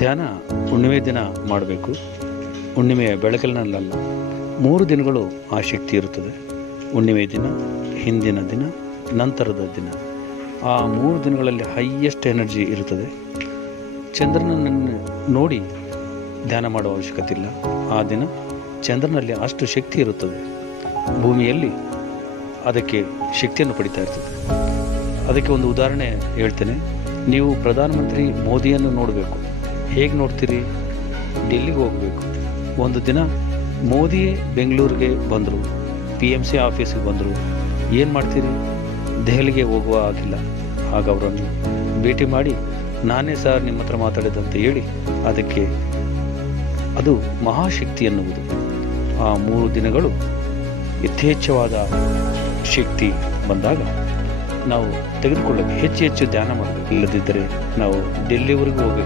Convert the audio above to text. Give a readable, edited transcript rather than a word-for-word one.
ಧ್ಯಾನ ಹುಣ್ಣಿಮೆ ದಿನ ಮಾಡಬೇಕು. ಹುಣ್ಣಿಮೆಯ ಬೆಳಕಲಿನಲ್ಲ, 3 ದಿನಗಳು ಆ ಶಕ್ತಿ ಇರುತ್ತದೆ. ಹುಣ್ಣಿಮೆ ದಿನ, ಹಿಂದಿನ ದಿನ, ನಂತರದ ದಿನ. ಆ 3 ದಿನಗಳಲ್ಲಿ ಹೈಯೆಸ್ಟ್ ಎನರ್ಜಿ ಇರುತ್ತದೆ. ಚಂದ್ರನನ್ನು ನೋಡಿ ಧ್ಯಾನ ಮಾಡುವ ಅವಶ್ಯಕತೆ ಇಲ್ಲ. ಆ ದಿನ ಚಂದ್ರನಲ್ಲಿ ಅಷ್ಟು ಶಕ್ತಿ ಇರುತ್ತದೆ. ಭೂಮಿಯಲ್ಲಿ ಅದಕ್ಕೆ ಶಕ್ತಿಯನ್ನು ಪಡಿತಾ ಇರ್ತದೆ. ಅದಕ್ಕೆ ಒಂದು ಉದಾಹರಣೆ ಹೇಳ್ತೇನೆ. ನೀವು ಪ್ರಧಾನಮಂತ್ರಿ ಮೋದಿಯನ್ನು ನೋಡಬೇಕು. ಹೇಗೆ ನೋಡ್ತೀರಿ? ಡೆಲ್ಲಿಗೆ ಹೋಗಬೇಕು. ಒಂದು ದಿನ ಮೋದಿಯೇ ಬೆಂಗಳೂರಿಗೆ ಬಂದರು, PMC ಆಫೀಸಿಗೆ ಬಂದರು. ಏನು ಮಾಡ್ತೀರಿ? ದೆಹಲಿಗೆ ಹೋಗುವ ಆಗಿಲ್ಲ. ಆಗ ಅವರನ್ನು ಭೇಟಿ ಮಾಡಿ, ನಾನೇ ಸರ್ ನಿಮ್ಮ ಹತ್ರ ಮಾತಾಡಿದಂತ ಹೇಳಿ, ಅದಕ್ಕೆ ಅದು ಮಹಾಶಕ್ತಿ ಎನ್ನುವುದು. ಆ 3 ದಿನಗಳು ಯಥೇಚ್ಛವಾದ ಶಕ್ತಿ ಬಂದಾಗ ನಾವು ತೆಗೆದುಕೊಳ್ಳಬೇಕು. ಹೆಚ್ಚು ಧ್ಯಾನ ಮಾಡಬೇಕು. ಇಲ್ಲದಿದ್ದರೆ ನಾವು ಡೆಲ್ಲಿವರೆಗೂ ಹೋಗಬೇಕು.